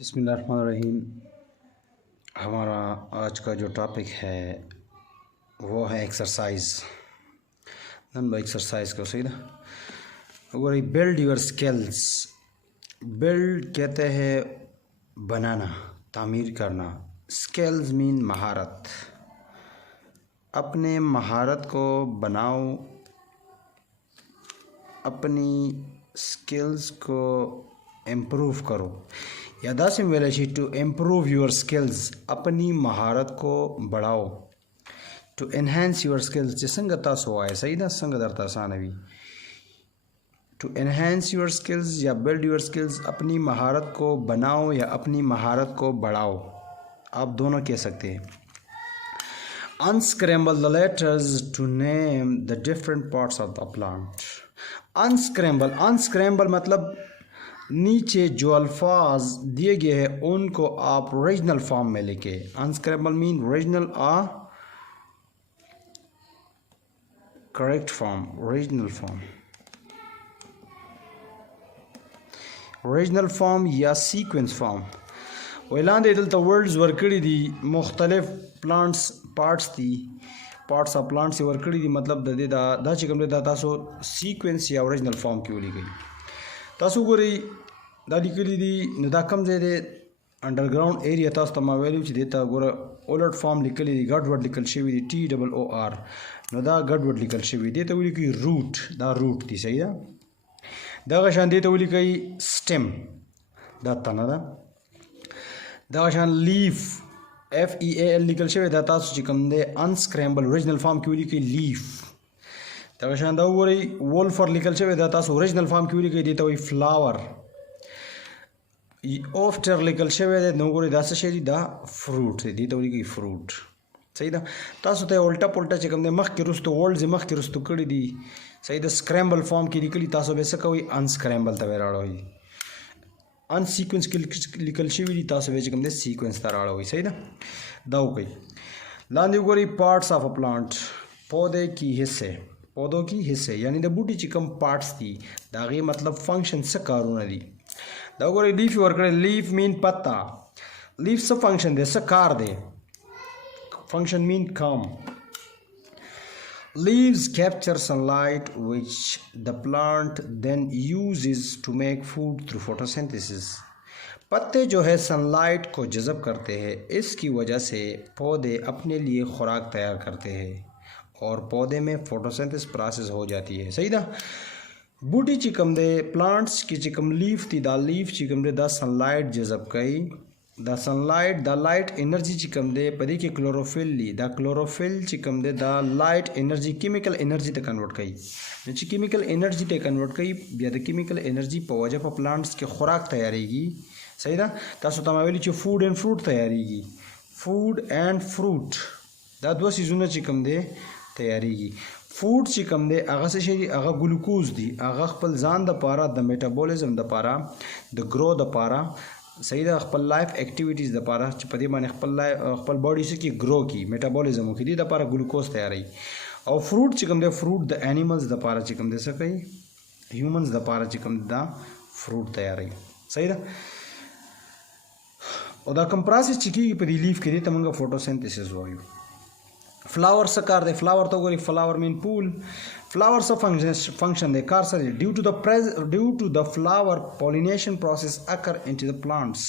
बिस्मिल्लाहिर्रहमानिर्रहीम। हमारा आज का जो टॉपिक है वो है एक्सरसाइज। नंबर एक्सरसाइज को सही ना। और बिल्ड योर स्किल्स। बिल्ड कहते हैं बनाना, तामीर करना। स्किल्स मीन महारत। अपने महारत को बनाओ, अपनी स्किल्स को इम्प्रूव करो। या दासिम वेलेशी टू इम्प्रूव योर स्किल्स, अपनी महारत को बढ़ाओ। टू एनहेंस योर स्किल्स जिसंग तासो आए सही ना संग दर तासानवी। टू एनहेंस योर स्किल्स या बिल्ड योर स्किल्स, अपनी महारत को बनाओ या अपनी महारत को बढ़ाओ, आप दोनों कह सकते हैं। Unscramble the letters to name the different parts of the plant. Unscramble मतलब नीचे जो अल्फाज दिए गए हैं उनको आप ओरिजिनल फॉर्म में लिखे। अनस्क्रैम्बल मीन ओरिजिनल आ करेक्ट फॉर्म, ओरिजिनल फॉर्म या सीक्वेंस फॉर्म। वैलान दे दलता वर्ड्स वर्कड़ी दी मुख्तलिफ प्लांट्स पार्ट्स ऑफ प्लांट से वर्कड़ी दी मतलब दे दा चिकम दा तासो सीक्वेंस या ओरिजिनल फॉर्म की लिखी तासो गोरी दा लिखली दी नदा कम जे दे अंडरग्राउंड एरिया तास तमा वैल्यू च देता गोरा ओलट फॉर्म लिखली दी गडवर्ड लिखल शेवी दी TOOR नदा गडवर्ड लिखल शेवी देता वली की रूट दा रूट दी सही दा गशान देता वली की स्टेम दा तना दा गशान लीफ FEAL लिखल शेवी दा तासो चिकम दे अनस्क्रैम्बल ओरिजिनल फॉर्म की वली की लीफ दा गशान दा गोरी वोल्फर लिखल शेवी दा तासो ओरिजिनल फॉर्म की वली की देता वही फ्लावर ऑफ्टर लिखल शेवे दे नोगोरी दास शेरी दा फ्रूट दी तो की फ्रूट सही दा तासो ते उल्टा पुल्टा चिकम दे मख के रुस्तो वर्ल्ड जे मख के रुस्तो कड़ी दी सही दा स्क्रैम्बल फॉर्म की निकली तासो बेसे कोई अनस्क्रैम्बल तवेराड़ो ही अन सीक्वेंस की लिखल शेवी दी तासो बे चिकम दे सीक्वेंस तराड़ो ही सही दा दाऊ कई लांदी गोरी पार्ट्स ऑफ अ प्लांट, पौधों की हिस्से यानी द बूटी चिकम पार्ट्स दी दागी मतलब फंक्शन से कारूना दी दागोरे लीफ वर्क करे। लीफ मीन पत्ता, लीफ से फंक्शन दे से कार दे, फंक्शन मीन काम। Leaves capture sunlight which the plant then uses to make food through photosynthesis. पत्ते जो है सनलाइट को जज़ब करते हैं, इसकी वजह से पौधे अपने लिए खुराक तैयार करते हैं और पौधे में फोटोसिंथेसिस प्रोसेस हो जाती है सही ना। बूटी चिकम दे प्लांट्स की चिकम लीफ थी दा लीफ चिकम दे दा सनलाइट जज़ब कई दा सनलाइट दा लाइट एनर्जी चिकम दे पदी के क्लोरोफिल ली दा क्लोरोफिल चिकम दे दा लाइट एनर्जी केमिकल एनर्जी ते कन्वर्ट कई नीचे केमिकल एनर्जी ते कन्वर्ट कई या द केमिकल एनर्जी पर वजह पर प्लांट्स के खुराक तैयारीगी सही ना। तासो तमावेली ची फूड एंड फ्रूट तैयारीगी, फूड एंड फ्रूट दा दो सीजन चिकम दे तैयारीगी। फूड चिकम दे आगा से शेरी आगा ग्लूकोज दी आगा खपल जान द पारा द मेटाबॉलिज्म द पारा द ग्रो द पारा सही दा खपल लाइफ एक्टिविटीज़ द पारा पदी माने खपल बॉडी से की ग्रो की मेटाबॉलिज्म की दी द पारा ग्लूकोज तैयारी। और फ्रूट चिकम दे फ्रूट द एनिमल्स द पारा चिकम दे सकई ह्यूमंस द पारा चिकम द फ्रूट तैयारी सही दा। और द कंप्रेस चिकी की पदी लीफ के दी तमंगा फोटोसिंथेसिस हो फ्लावर से कार दे फ्लावर तो गोरी फ्लावर मीन पूल फ्लावर से फंक्शन दे कार सर due to the flower pollination process occur into the plants.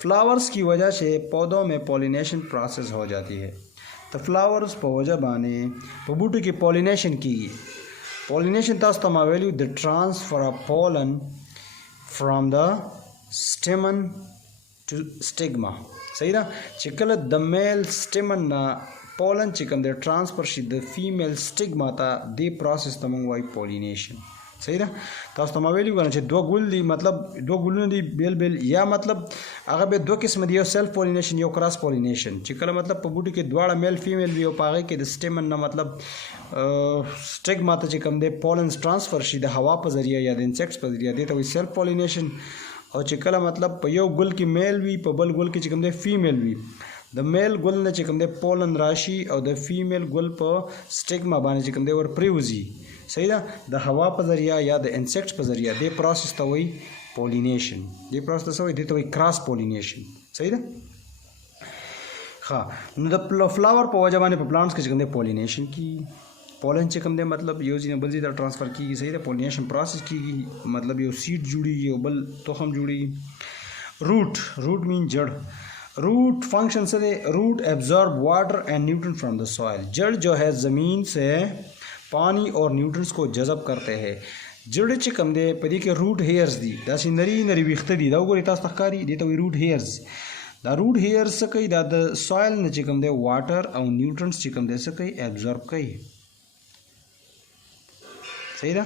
Flowers की वजह से पौधों में पॉलिनेशन प्रोसेस हो जाती है तो फ्लावर्स पर वजह बाने बूटे की पॉलिनेशन की पॉलिनेशन तास तमा value the transfer of pollen from the stamen to stigma सही ना। चिकल द मेल स्टेमन ना पोलन चिकम दे ट्रांसफर शी द फीमेल स्टिग्मा ता दे प्रोसेस तमंग वाई पॉलिनेशन सही ना। तास तमा वैल्यू करना चाहिए दो गुल दी मतलब दो गुलों दी बेल या मतलब अगर बे दो किस्म दी सेल्फ पॉलिनेशन या क्रॉस पॉलिनेशन चिकल मतलब बूटी के द्वारा मेल फीमेल भी हो पागे के द स्टेमन ना मतलब स्टिग्मा ता चिकम दे पोलन ट्रांसफर शी द हवा पर जरिया या द इंसेक्ट्स पर जरिया दे तो सेल्फ पॉलिनेशन और चिकला मतलब यो गुल की मेल भी पबल गुल की चिकम दे फीमेल भी द मेल गुल ने चिकम दे पोलन राशि और द फीमेल गुल पर स्टिग्मा बाने चिकम दे और प्रिवजी सही ना द हवा पर जरिया या द इंसेक्ट्स पर जरिया दे प्रोसेस तो वही pollination دې پروسس ته وایي دې ته وایي کراس پولینیشن صحیح ده ها نو د فلاور په وجه باندې په پلانټس کې چې کوم دی پولینیشن کی پولن چې کوم دی مطلب یو ځای نه بل ځای ته ټرانسفر کیږي صحیح ده پولینیشن پروسس کیږي مطلب یو سیډ جوړیږي یو بل تخم جوړیږي روٹ مین جڑ روٹ فنکشن سے روٹ ایبزارب واٹر اینڈ نیوٹرن فرام دا سوائل جڑ جو ہے زمین سے پانی اور نیوٹرنس کو جذب کرتے ہیں جڑ چې کوم دی په دې کې روٹ هیئرز دي داسې نری ویښته دي دا وګورئ تاسو ته ښکاري دې ته وایي روٹ هیئرز دا روٹ هیئرز څه کوي دا د سوایل نه چې کوم دی واټر او نیوټرنس چې کوم دی څه کوي ایبزارب کوي صحیح ده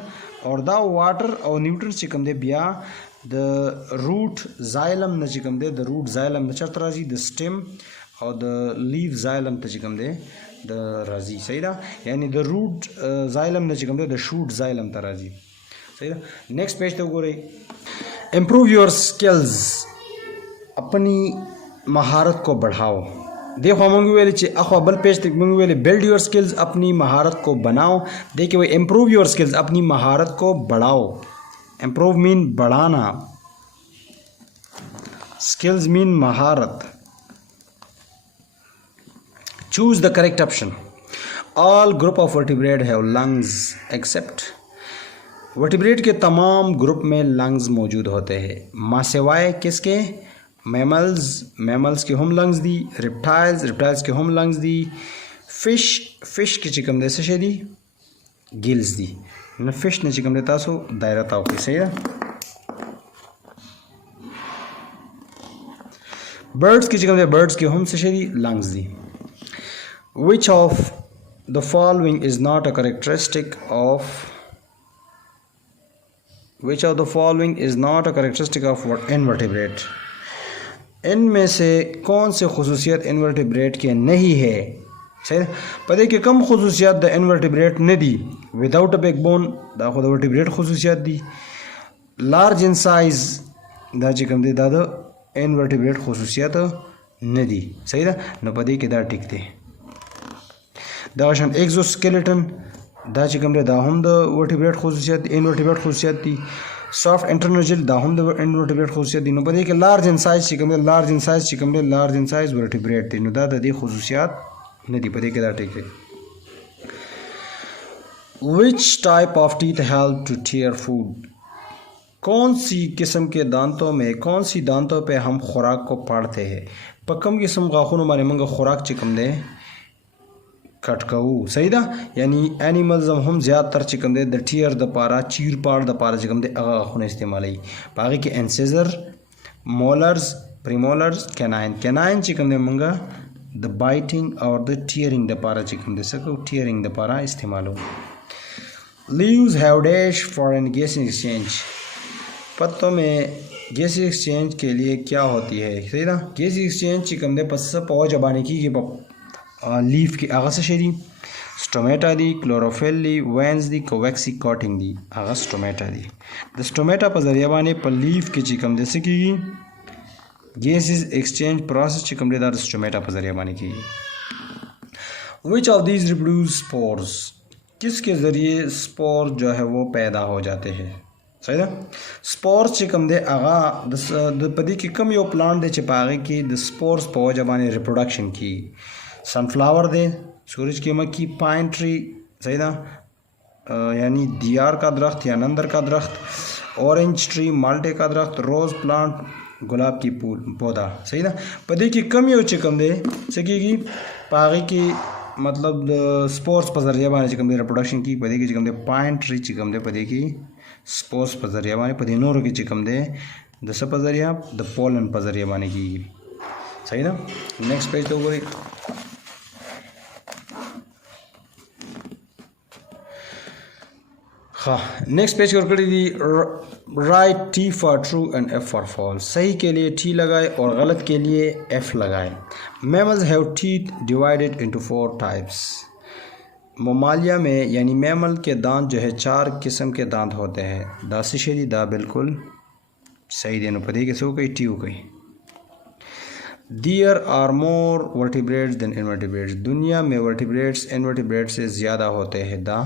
اور دا واټر او نیوټرنس چې کوم دی بیا د روٹ زایلم نه چې کوم دی د روٹ زایلم نه چېرته راځي د سټیم او د لیف زایلم ته چې کوم دی د راځي صحیح ده یعنی د روٹ زایلم نه چې کوم دی د شوٹ زایلم ته راځي صحیح ده نیکسٹ پیج ته وګورئ امپروو یور سکلز اپنی مہارت کو بڑھاؤ دیکھو منگ ویلے چې اخوا بل پیج تک منگ ویلے بلڈ یور سکلز اپنی مہارت کو بناؤ دیکھیں وہ امپروو یور سکلز اپنی مہارت کو بڑھاؤ امپروو مین بڑھانا سکلز مین مہارت چوز دا کریکٹ آپشن آل گروپ آف ورٹیبریٹ ہیو لنگز ایکسیپٹ ورٹیبریٹ کے تمام گروپ میں لنگز موجود ہوتے ہیں ماں سوائے کس کے میملز کے ہوم لنگز دی ریپٹائلز کے ہوم لنگز دی فش کی چکم دے سشے دی گلز دی فش نے چکم دیتا سو دائرہ تاوکی صحیح ہے برڈز کی چکم دے برڈز کے ہوم سشے دی لنگز دی which of the following is not a characteristic of invertebrate ان میں سے کون سے خصوصیت انورٹیبریٹ کے نہیں ہے صحیح پدې کې کم خصوصیات د انورټیبریټ نه دي وداوټ ا بیک بون دا خو د ورټیبریټ خصوصیات دي لارج ان سایز دا چې کوم دی دا د انورټیبریټ خصوصیات نه دي صحیح ده نو پدې کې دا ټیک دی دا شان ایگزوسکیلیټن دا چې کوم دی دا هم د ورټیبریټ خصوصیات انورټیبریټ خصوصیات دي سافٹ انٹرنوجل دا هم د انورټیبریټ خصوصیت دي نو په دې کې لارج ان سایز چې کوم دی لارج ان سایز ورټیبریټ دی نو دا د دې خصوصیات نه دي په دې کې دا ټیک دی which type of teeth help to tear food کون سی قسم کے دانتوں میں کون سی دانتوں پہ ہم خوراک کو پاڑتے ہیں په کوم قسم غاښونو باندې موږ خوراک چې کوم دی کټ کوو صحیح ده یعنی انیملز هم زیات تر چې کوم دی د ټیر د پاره چیر پاړ د پاره چې کوم دی هغه غاښونه استعمالوي په هغې کې انسیزر مولرز پریمولرز کیناین چې کوم دی موږ د بایټینګ اور د ټیرینګ د پاره چې کوم دی څه کوو ټیرینګ د پاره استعمالوو لیوز ہیو ڈیش فار این گیسنگ ایکسچینج پتوں میں گیس ایکسچینج کے لیے کیا ہوتی ہے صحیح نا گیس ایکسچینج چې کوم دی پس په وجه باندې کېږي په لیف کې هغه څه شی دي سټومیټا دی کلوروفیل دی وینز دی کوویکسی کاټینګ دی هغه سټومیټا دی د سټومیټا په ذریعه باندې په لیف کې چې کوم دی څه کېږي گیس ایکسچینج پروسیس چې کوم دی دا د سټومیټا په ذریعه باندې کېږي وچ آف دیز ریپروڈیوس اسپورز کس کے ذریعے اسپور جو ہے وہ پیدا ہو جاتے ہیں صحیح ده سپورس چې کوم دی هغه د پدې کې کم یو پلانټ دی چې په هغې کې د سپورس په وجه باندې ریپروډکشن کېږي سنفلاور دی سورج کی مکھی پائن ٹری صحیح ده یعنی دیار کا درخت یا نندر کا درخت اورنج ٹری مالٹے کا درخت روز پلانٹ گلاب کی پودا صحیح ده په دې کې کم یو چې کوم دی څه کېږي په هغې کې مطلب د سپورس په ذریعه باندې چې کوم دی ریپروډکشن کېږي په دې کې چې کوم دی پائن ټری چې کوم دی په دې کې سپورس په ذریعه باندې په دې نورو کې چې کوم دی د څه په ذریعه د پولن په ذریعه باندې کېږي صحیح ده نیکسٹ پیج ته وګورئ हाँ नेक्स्ट पेज पर करी दी write T for true and F for false सही के लिए टी लगाए और गलत के लिए एफ लगाए mammals have teeth divided into 4 टाइप्स ममालिया में यानी मैमल के दांत जो है 4 किस्म के दांत होते हैं दा सिशेरी दा बिल्कुल सही देनो पदे के सो कई टी हो गई There are more vertebrates than invertebrates दुनिया में वर्टिब्रेट्स इनवर्टिब्रेट्स से ज़्यादा होते हैं दा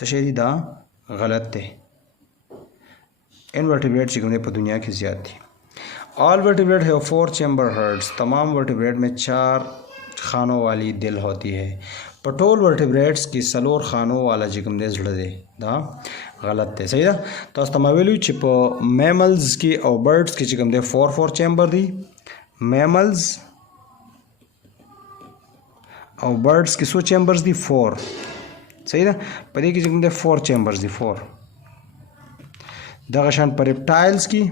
सिशेरी दा गलत थे इनवर्टिब्रेट چې کوم دی په دنیا کې زیات دي. ऑल वर्टिब्रेट है 4 चैम्बर हर्ट्स. तमाम वर्टिब्रेट में 4 खानों वाली दिल होती है. पटोल वर्टिब्रेट्स की सलोर खानों वाला چې کوم دی زړه دی دا غلط دی. صحیح ده. تاسو ته ما ویلو چې په میملز کې او برډز کې چې کوم دی 4 چیمبر دي. میملز او برډز کې څو چیمبرز دي 4. صحیح ده. په دې کې چې کوم دی 4 چیمبرز دي 4. دغه شان پر ریپټایلز کې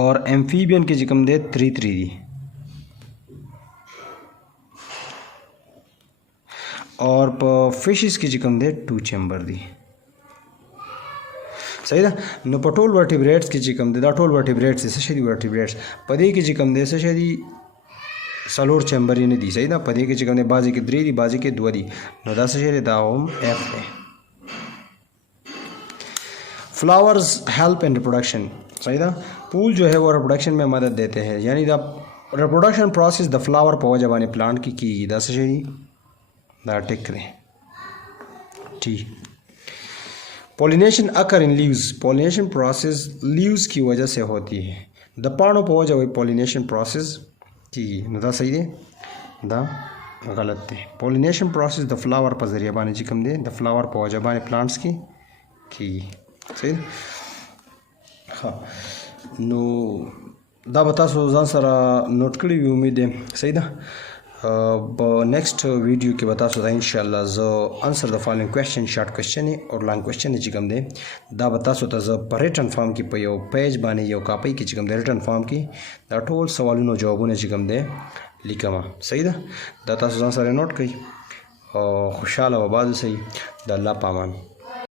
और एम्फीबियन के जिकम दे 3 दी और फिशेस की जिकम दे 2 चैम्बर दी. सही था. नो पटोल वर्टिब्रेट्स की जिकम दे दा टोल वर्टिब्रेट्स से वर्टिब्रेट्स पदे की जिकम दे से सलोर चैम्बर ही नहीं दी. सही था. पदे की जिकम दे बाजी के 3 दी बाजी के 2 दी नो दा से दाओम एफ है. Flowers help in reproduction. सही था. फूल जो है वो रिप्रोडक्शन में मदद देते हैं. यानी the reproduction process the flower पौधा जबाने प्लांट की 10 शरी दा टिक करें. ठीक. Pollination occur in leaves. Pollination process leaves की वजह से होती है. द पानो पौधा वही पॉलिनेशन प्रोसेस की दा सही है दा गलत है. पॉलिनेशन प्रोसेस द फ्लावर पर जरिए बाने चिकम दे द फ्लावर पौधा जबाने प्लांट्स की सही. हाँ नो دا به تاسو ځان سره نوٹ کړی وي امید ده. صحیح ده. په نیکسٹ ویډیو کې به تاسو ته ان شاء الله زه انسر د فالوینګ کوېسچن شارټ کوېسچن او لانګ کوېسچن چې کوم دی دا به تاسو ته زه په ریټن فارم کې په یو پیج باندې یو کاپي کې چې کوم دی ریټن فارم کې دا ټول سوالونو جوابونه چې کوم دی لیکم. صحیح ده. دا تاسو ځان سره نوٹ کړئ او خوشاله و آباد اوسئ. د الله په امان.